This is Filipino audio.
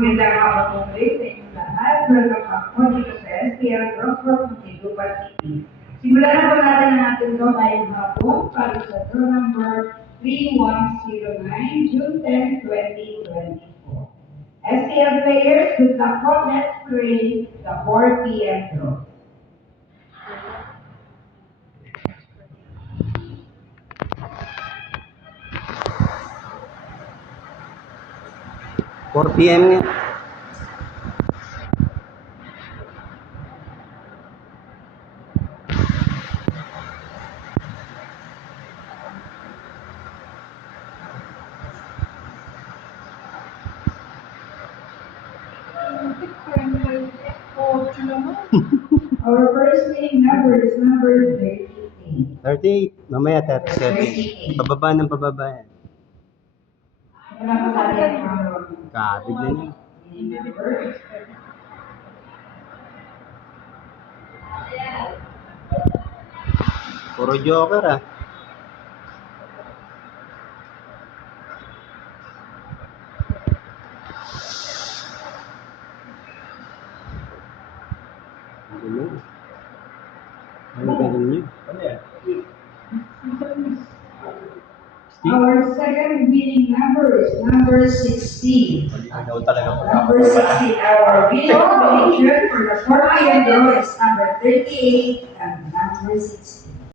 Magandang hapon po ulit sa inyong lahat. Welcome back po dito sa STL Rockford, Muntinlupa City. Simulan na po natin ang ating draw ngayong hapon para sa draw number 3109, June 10, 2024. STL players, good luck po. Let's play the 4 p.m. draw. 4 PM nga. Our first winning number is number 38. 38. Mamaya 37. Pababa ng pababa yan. Wala po sa atin ang number. Kabig na niya. Winning number. Puro joker ah. Ano galing niyo? Our second winning number is number 16. Number 16. Our winning combination for the 4 p.m. draw is number 38 and number 16.